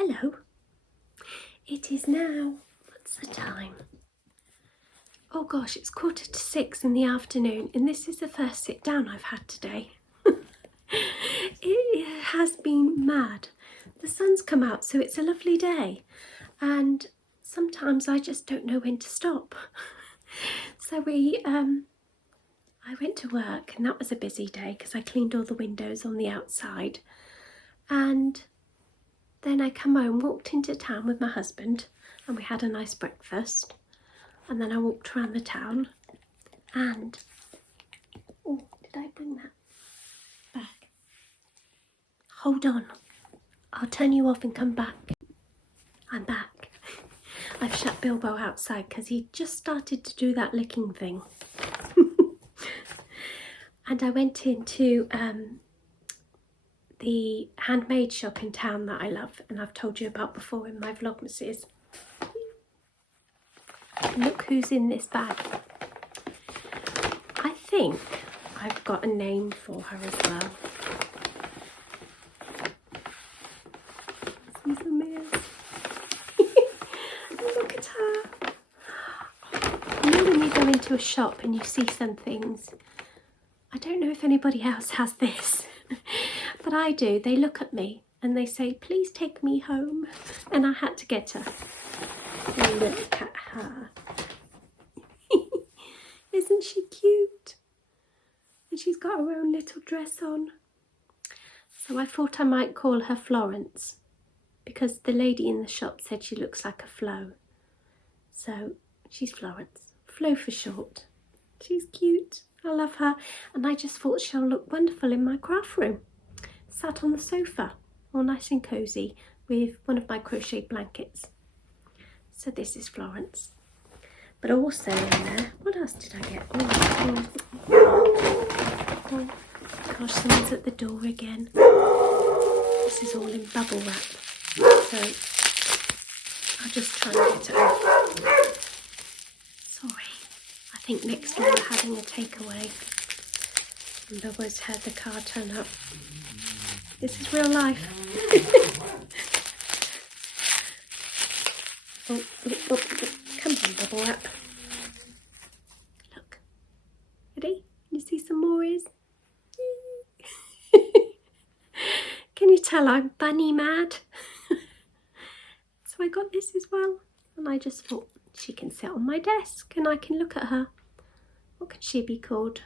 Hello, it is now, what's the time? Oh gosh, it's 6:15 in the afternoon and this is the first sit down I've had today. It has been mad. The sun's come out, so it's a lovely day, and sometimes I just don't know when to stop. So I went to work and that was a busy day because I cleaned all the windows on the outside, and then I come home, walked into town with my husband, and we had a nice breakfast. And then I walked around the town and, oh, did I bring that back? Hold on, I'll turn you off and come back. I'm back. I've shut Bilbo outside because he just started to do that licking thing. And I went into the handmade shop in town that I love and I've told you about before in my vlogmases. Look who's in this bag. I think I've got a name for her as well. These are mirrors. Look at her. You know when you go into a shop and you see some things, I don't know if anybody else has this, but I do. They look at me and they say, please take me home. And I had to get her. Look at her. Isn't she cute? And she's got her own little dress on. So I thought I might call her Florence because the lady in the shop said she looks like a Flo. So she's Florence. Flo for short. She's cute. I love her. And I just thought she'll look wonderful in my craft room. Sat on the sofa, all nice and cosy with one of my crocheted blankets. So this is Florence. But also in there, what else did I get? Oh gosh, someone's at the door again. This is all in bubble wrap, so I'll just try and get it off. Sorry, I think next door we're having a takeaway. And Bilbo's heard the car turn up. This is real life. Oh, come on, bubble wrap. Look. Ready? Can you see some more ears? Can you tell I'm bunny mad? So I got this as well. And I just thought she can sit on my desk and I can look at her. What could she be called?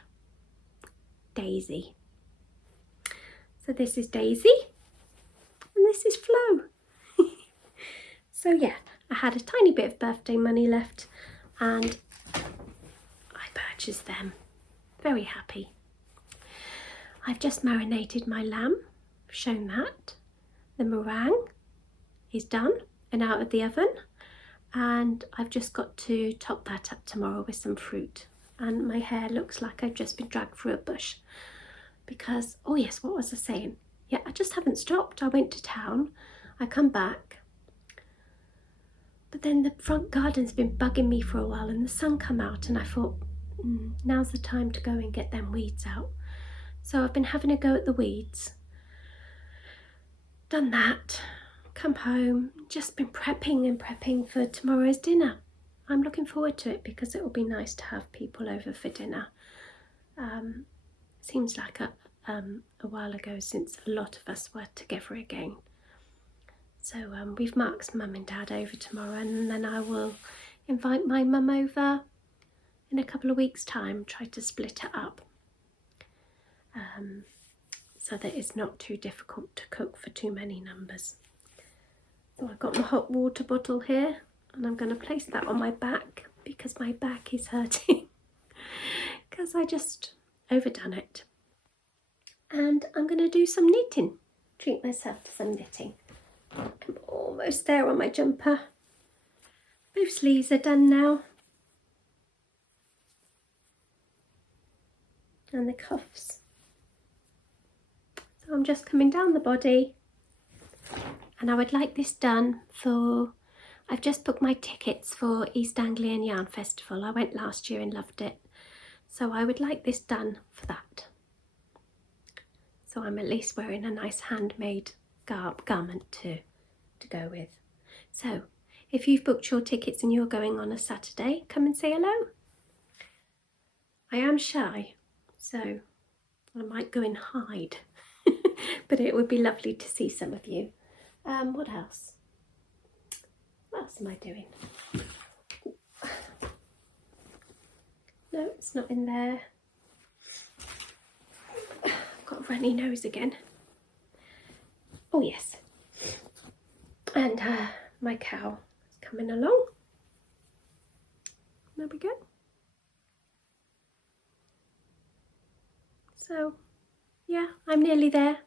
Daisy. So this is Daisy. And this is Flo. So yeah, I had a tiny bit of birthday money left and I purchased them. Very happy. I've just marinated my lamb, shown that. The meringue is done and out of the oven, and I've just got to top that up tomorrow with some fruit. And my hair looks like I've just been dragged through a bush because, oh yes, what was I saying? Yeah, I just haven't stopped. I went to town, I come back, but then the front garden's been bugging me for a while and the sun come out and I thought, now's the time to go and get them weeds out. So I've been having a go at the weeds. Done that, come home, just been prepping and prepping for tomorrow's dinner. I'm looking forward to it because it will be nice to have people over for dinner. Seems like a while ago since a lot of us were together again. So we've Mark's mum and dad over tomorrow, and then I will invite my mum over in a couple of weeks' time, try to split it up so that it's not too difficult to cook for too many numbers. So I've got my hot water bottle here and I'm going to place that on my back because my back is hurting because I just overdone it. And I'm going to do some knitting, treat myself to some knitting. I'm almost there on my jumper. Both sleeves are done now. And the cuffs. So I'm just coming down the body. And I would like this done for, I've just booked my tickets for East Anglian Yarn Festival. I went last year and loved it. So I would like this done for that. So I'm at least wearing a nice handmade garment to to go with. So if you've booked your tickets and you're going on a Saturday, come and say hello. I am shy, so I might go and hide, but it would be lovely to see some of you. What else? What else am I doing? No, it's not in there. I've got a runny nose again. Oh yes. And my cow is coming along. There we go. So yeah, I'm nearly there.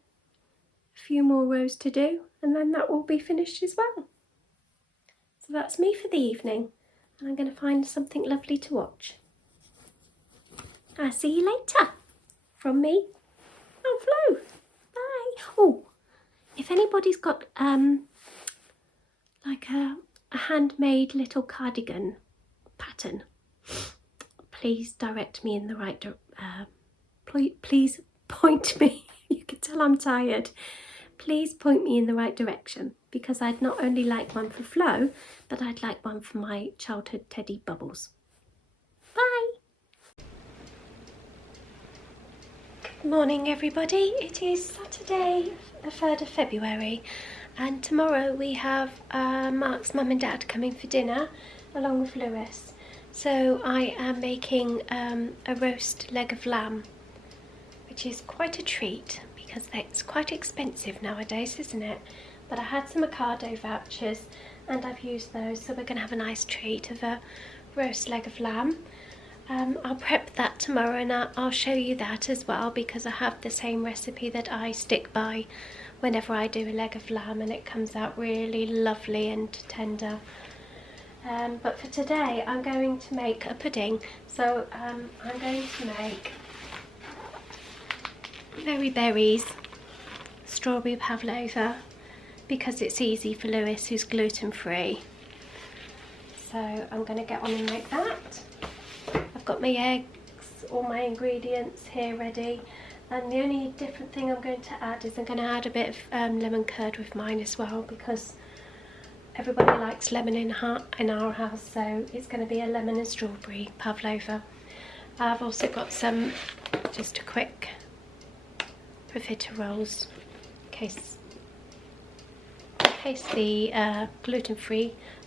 A few more rows to do and then that will be finished as well. So that's me for the evening, and I'm going to find something lovely to watch. I'll see you later. From me, oh Flo, bye. Oh, if anybody's got like a handmade little cardigan pattern, please direct me in the right please point me. You can tell I'm tired. Please point me in the right direction, because I'd not only like one for Flo, but I'd like one for my childhood teddy Bubbles. Bye. Good morning everybody. It is Saturday the 3rd of February and tomorrow we have Mark's mum and dad coming for dinner along with Lewis. So I am making a roast leg of lamb, which is quite a treat because it's quite expensive nowadays, isn't it? But I had some Ocado vouchers and I've used those, so we're going to have a nice treat of a roast leg of lamb. I'll prep that tomorrow and I'll show you that as well, because I have the same recipe that I stick by whenever I do a leg of lamb, and it comes out really lovely and tender. But for today I'm going to make a pudding. So I'm going to make berries, strawberry pavlova, because it's easy for Lewis who's gluten-free. So I'm going to get on and make that. I've got my eggs, all my ingredients here ready, and the only different thing I'm going to add is I'm going to add a bit of lemon curd with mine as well, because everybody likes lemon in our house, so it's going to be a lemon and strawberry pavlova. I've also got some, just a quick profiteroles in case the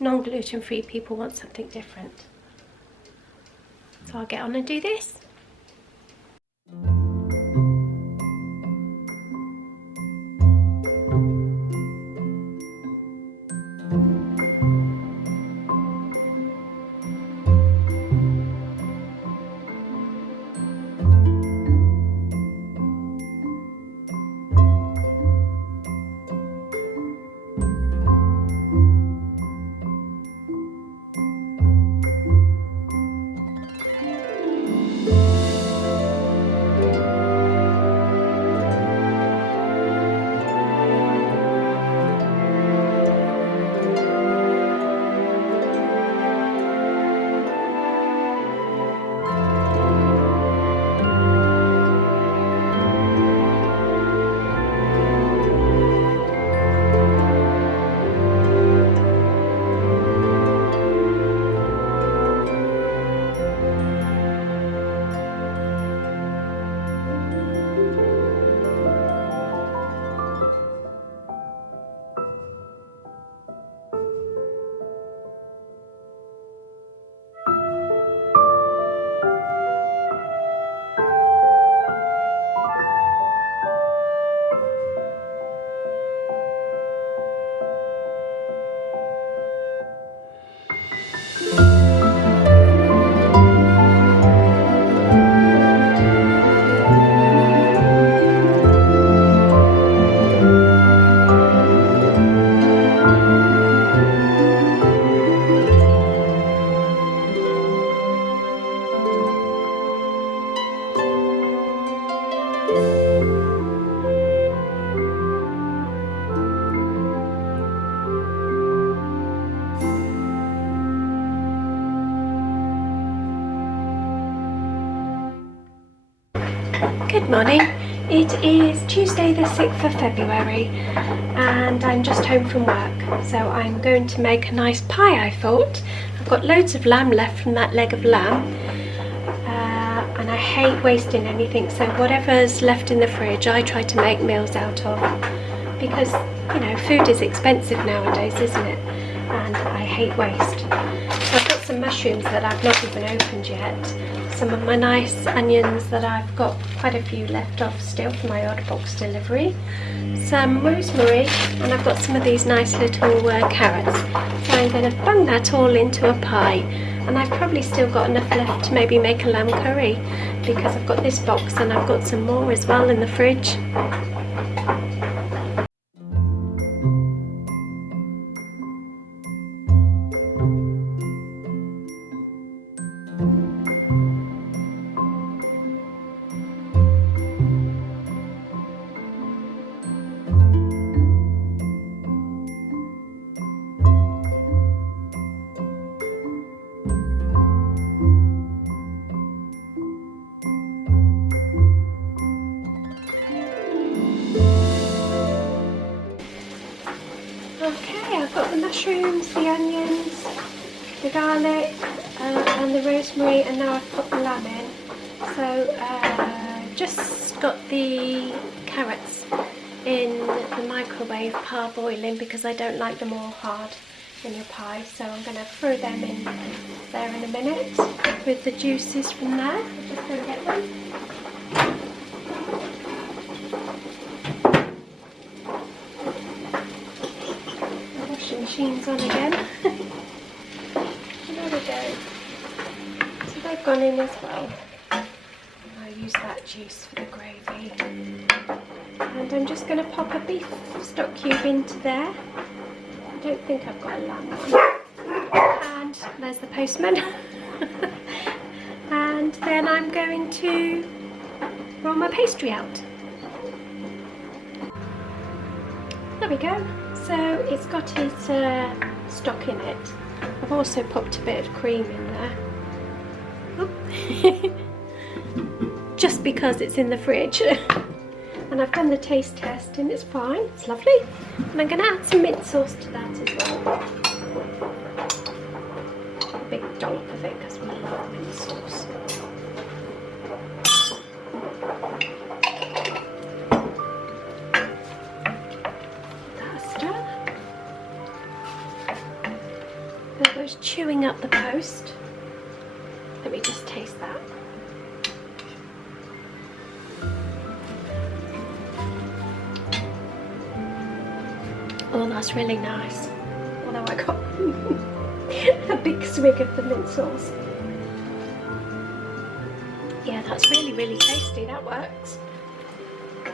non-gluten-free people want something different. So I'll get on and do this. Good morning. It is Tuesday the 6th of February and I'm just home from work, so I'm going to make a nice pie, I thought. I've got loads of lamb left from that leg of lamb and I hate wasting anything, so whatever's left in the fridge I try to make meals out of, because you know, food is expensive nowadays, isn't it? And I hate waste. So I've got some mushrooms that I've not even opened yet, some of my nice onions that I've got quite a few left off still for my odd box delivery, some rosemary, and I've got some of these nice little carrots. So I'm going to bung that all into a pie, and I've probably still got enough left to maybe make a lamb curry, because I've got this box and I've got some more as well in the fridge. Okay, I've got the mushrooms, the onions, the garlic and the rosemary, and now I've put the lamb in. So just got the carrots in the microwave parboiling because I don't like them all hard in your pie, so I'm going to throw them in there in a minute with the juices from there. I'll just go and get them. Machine's on again. There we go. So they've gone in as well. I'll use that juice for the gravy. And I'm just going to pop a beef stock cube into there. I don't think I've got a lamb one. And there's the postman. And then I'm going to roll my pastry out. There we go. So it's got its stock in it. I've also popped a bit of cream in there. Just because it's in the fridge. And I've done the taste test and it's fine, it's lovely. And I'm going to add some mint sauce to that as well. A big dollop of it because we love mint sauce. Bilbo's chewing up the post. Let me just taste that. Oh, that's really nice. Although I got a big swig of the mint sauce. Yeah, that's really, really tasty. That works.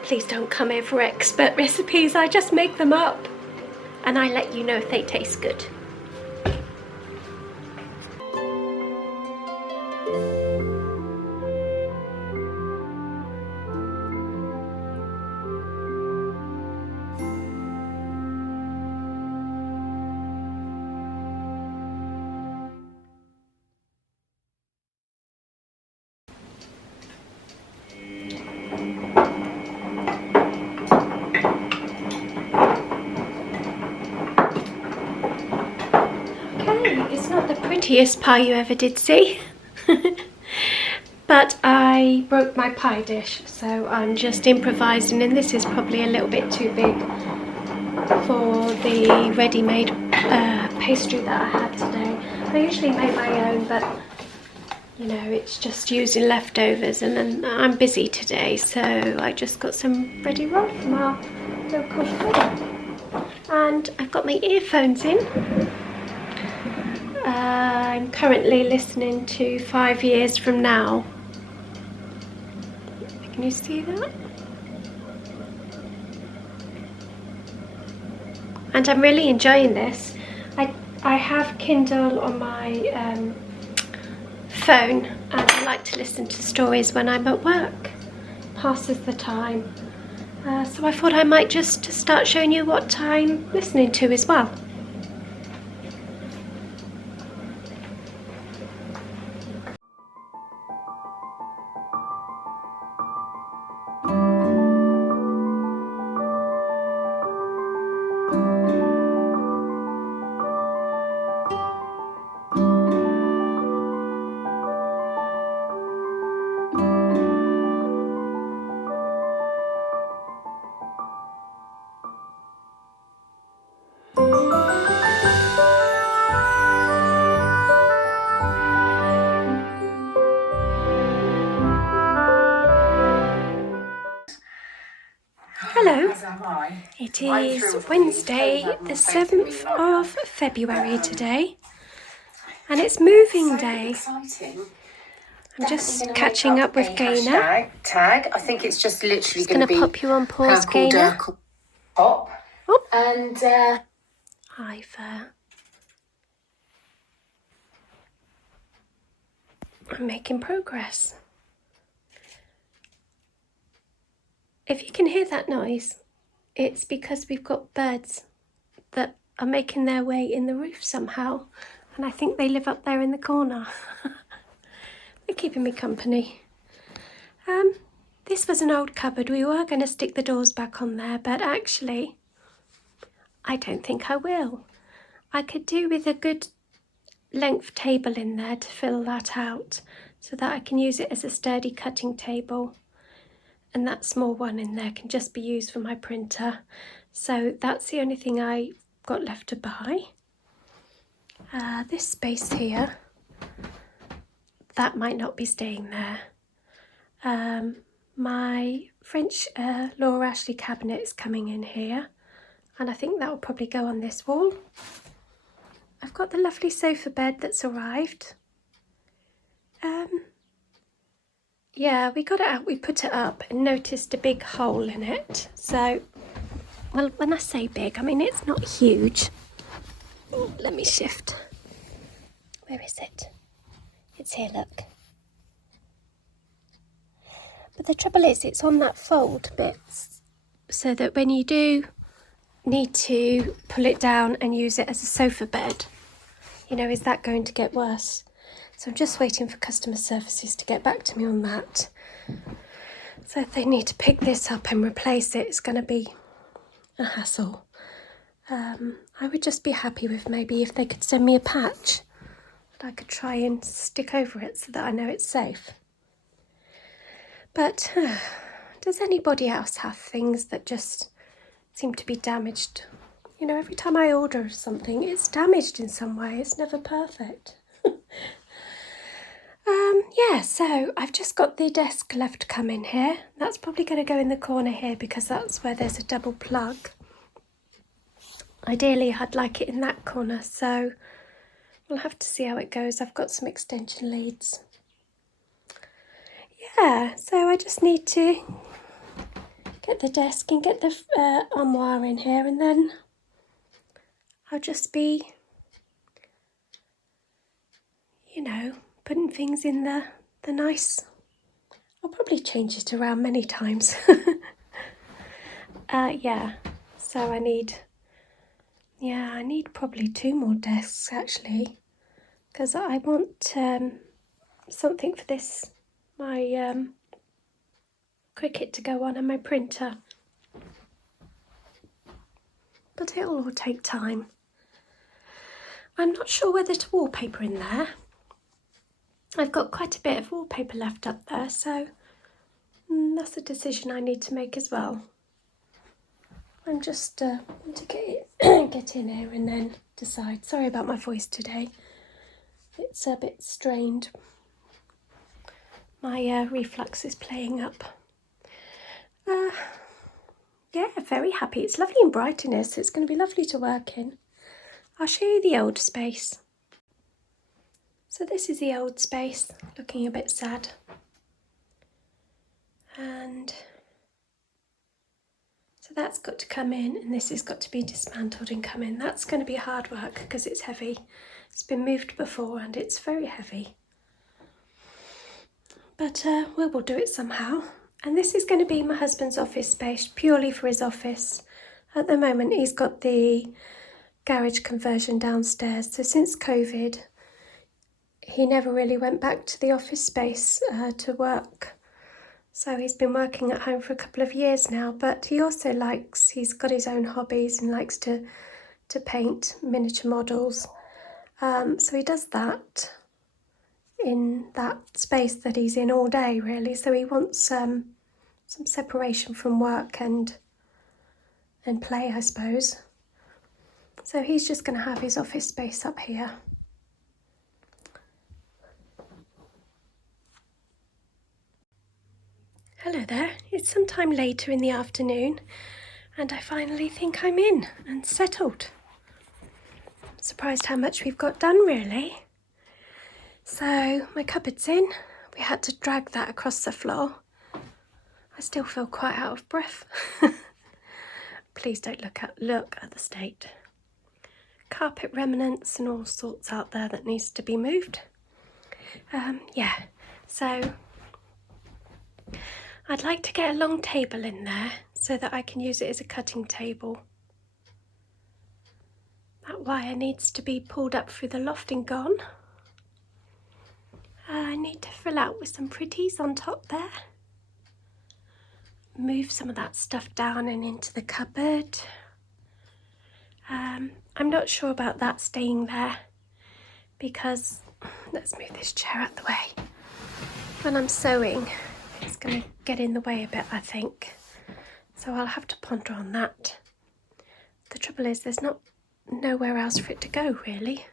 Please don't come here for expert recipes. I just make them up. And I let you know if they taste good. It's not the prettiest pie you ever did see, but I broke my pie dish, so I'm just improvising, and this is probably a little bit too big for the ready-made pastry that I had today. I usually make my own, but you know, it's just using leftovers, and then I'm busy today, so I just got some ready roll from our local shop. And I've got my earphones in. I'm currently listening to 5 Years From Now. Can you see that? And I'm really enjoying this. I have Kindle on my phone, and I like to listen to stories when I'm at work. Passes the time. So I thought I might just start showing you what I'm listening to as well. am I. It is Wednesday, the 7th of February today, and it's moving day. Exciting. I'm just catching up with Gaynor. Tag. I think it's just literally going to pop you on pause, Gaynor. Pop. Oh. And I've I'm making progress. If you can hear that noise, it's because we've got birds that are making their way in the roof somehow, and I think they live up there in the corner. They're keeping me company. This was an old cupboard. We were going to stick the doors back on there, but actually I don't think I will. I could do with a good length table in there to fill that out so that I can use it as a sturdy cutting table, and that small one in there can just be used for my printer. So that's the only thing I got left to buy. This space here, that might not be staying there. My French Laura Ashley cabinet is coming in here, and I think that will probably go on this wall. I've got the lovely sofa bed that's arrived. Yeah, we got it out, we put it up and noticed a big hole in it. So, well, when I say big, I mean it's not huge. Oh, let me shift. Where is it? It's here, look. But the trouble is, it's on that fold bit, so that when you do need to pull it down and use it as a sofa bed, you know, is that going to get worse? So I'm just waiting for customer services to get back to me on that. So if they need to pick this up and replace it, it's going to be a hassle. I would just be happy with maybe if they could send me a patch that I could try and stick over it so that I know it's safe. But does anybody else have things that just seem to be damaged? You know, every time I order something, it's damaged in some way. It's never perfect. Yeah, so I've just got the desk left to come in here. That's probably going to go in the corner here because that's where there's a double plug. Ideally, I'd like it in that corner, so we'll have to see how it goes. I've got some extension leads. Yeah, so I just need to get the desk and get the armoire in here, and then I'll just be, you know, putting things in the nice. I'll probably change it around many times. Yeah, so I need probably 2 more desks actually, because I want something for this, my Cricut to go on and my printer. But it'll all take time. I'm not sure whether to wallpaper in there. I've got quite a bit of wallpaper left up there, so that's a decision I need to make as well. I'm just want to get in here and then decide. Sorry about my voice today. It's a bit strained. My reflux is playing up. Yeah, very happy. It's lovely and bright in here, so it's going to be lovely to work in. I'll show you the old space. So this is the old space, looking a bit sad. And so that's got to come in, and this has got to be dismantled and come in. That's going to be hard work because it's heavy. It's been moved before and it's very heavy. But we will do it somehow. And this is going to be my husband's office space, purely for his office. At the moment, he's got the garage conversion downstairs. So since COVID, he never really went back to the office space to work. So he's been working at home for a couple of years now, but he also he's got his own hobbies and likes to paint miniature models. So he does that in that space that he's in all day, really. So he wants some separation from work and play, I suppose. So he's just going to have his office space up here. Hello there, it's sometime later in the afternoon, And I finally think I'm in and settled. I'm surprised how much we've got done, really. So my cupboard's in. We had to drag that across the floor. I still feel quite out of breath. Please don't look at the state. Carpet remnants and all sorts out there that needs to be moved. Yeah, so I'd like to get a long table in there so that I can use it as a cutting table. That wire needs to be pulled up through the loft and gone. I need to fill out with some pretties on top there. Move some of that stuff down and into the cupboard. I'm not sure about that staying there because, let's move this chair out the way. When I'm sewing, it's going to get in the way a bit, I think. So I'll have to ponder on that. The trouble is there's nowhere else for it to go, really.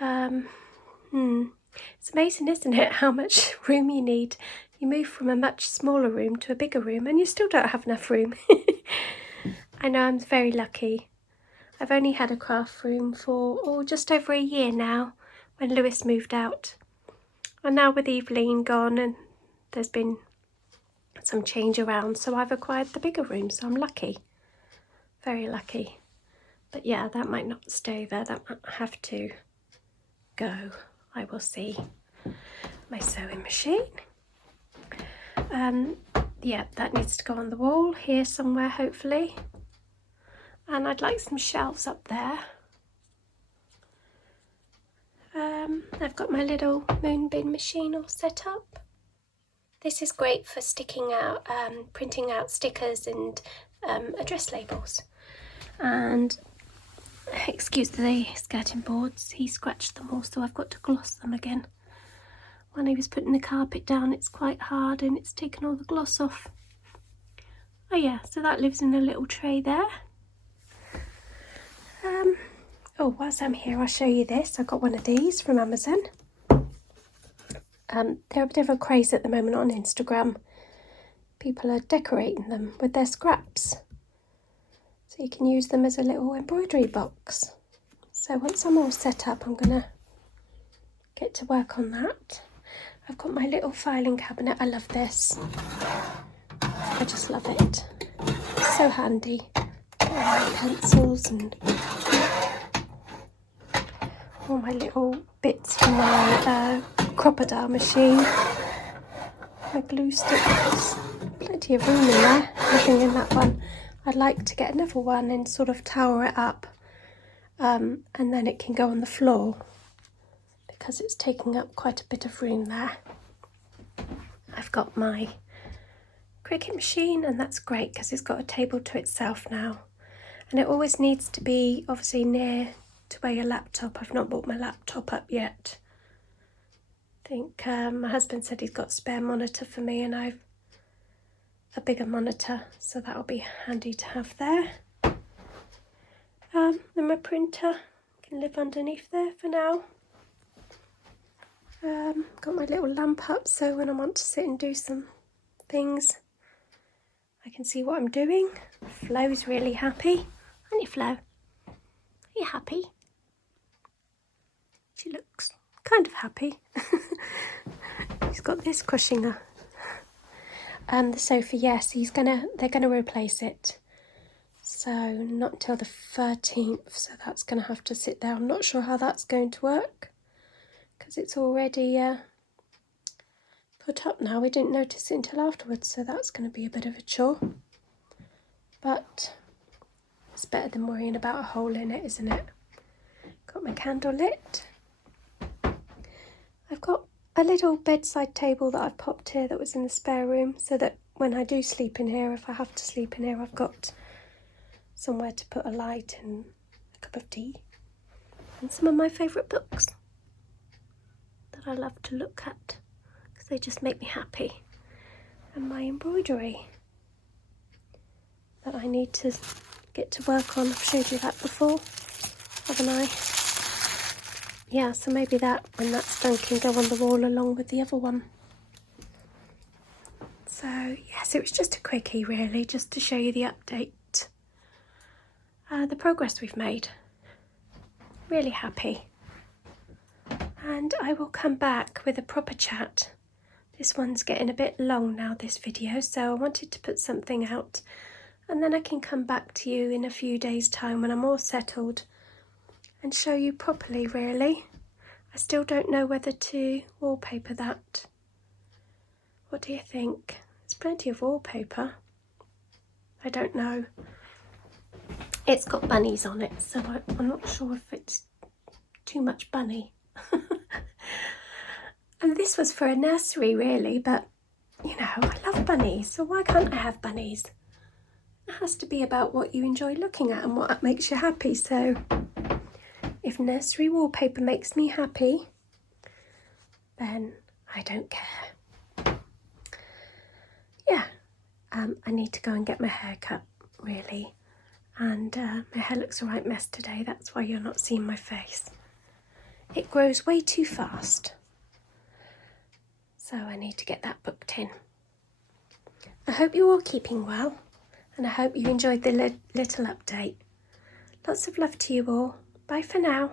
It's amazing, isn't it, how much room you need. You move from a much smaller room to a bigger room and you still don't have enough room. I know I'm very lucky. I've only had a craft room for just over a year now when Lewis moved out. And now with Evelyn gone and there's been some change around, so I've acquired the bigger room, so I'm lucky. Very lucky. But yeah, that might not stay there, that might have to go. I will see. My sewing machine. Yeah, that needs to go on the wall here somewhere, hopefully. And I'd like some shelves up there. I've got my little moon bin machine all set up. This is great for sticking out, printing out stickers and address labels. And excuse the skirting boards, he scratched them all, so I've got to gloss them again. When he was putting the carpet down, it's quite hard and it's taken all the gloss off. Oh yeah, so that lives in a little tray there. Whilst I'm here, I'll show you this. I got one of these from Amazon. They're a bit of a craze at the moment on Instagram. People are decorating them with their scraps. So you can use them as a little embroidery box. So once I'm all set up, I'm going to get to work on that. I've got my little filing cabinet. I love this. I just love it. It's so handy. All my pencils and all my little bits from my crocodile machine. My glue sticks. Plenty of room in there. Nothing in that one. I'd like to get another one and sort of tower it up. And then it can go on the floor because it's taking up quite a bit of room there. I've got my Cricut machine and that's great because it's got a table to itself now. And it always needs to be obviously near to where your laptop. I've not bought my laptop up yet. I think my husband said he's got a spare monitor for me and I've a bigger monitor, so that'll be handy to have there. Then my printer can live underneath there for now. Got my little lamp up so when I want to sit and do some things I can see what I'm doing. Flo's really happy. Aren't you, Flo? Are you happy? She looks kind of happy. She's got this crushing her. The sofa, yes, they're gonna replace it. So not until the 13th, so that's gonna have to sit there. I'm not sure how that's going to work because it's already put up now. We didn't notice it until afterwards, so that's going to be a bit of a chore. But it's better than worrying about a hole in it, isn't it? Got my candle lit. I've got a little bedside table that I've popped here that was in the spare room so that when I do sleep in here, if I have to sleep in here, I've got somewhere to put a light and a cup of tea and some of my favourite books that I love to look at because they just make me happy, and my embroidery that I need to get to work on. I've showed you that before, haven't I? Yeah, so maybe that, when that's done, can go on the wall along with the other one. So yes, it was just a quickie really, just to show you the update the progress we've made. Really happy. And I will come back with a proper chat. This one's getting a bit long now, this video, so I wanted to put something out, and then I can come back to you in a few days' time when I'm all settled and show you properly, really. I still don't know whether to wallpaper that. What do you think? There's plenty of wallpaper. I don't know. It's got bunnies on it, so I'm not sure if it's too much bunny. And this was for a nursery, really, but you know, I love bunnies, so why can't I have bunnies? It has to be about what you enjoy looking at and what makes you happy. So if nursery wallpaper makes me happy, then I don't care. Yeah, I need to go and get my hair cut, really. And my hair looks a right mess today. That's why you're not seeing my face. It grows way too fast. So I need to get that booked in. I hope you're all keeping well, and I hope you enjoyed the little update. Lots of love to you all. Bye for now.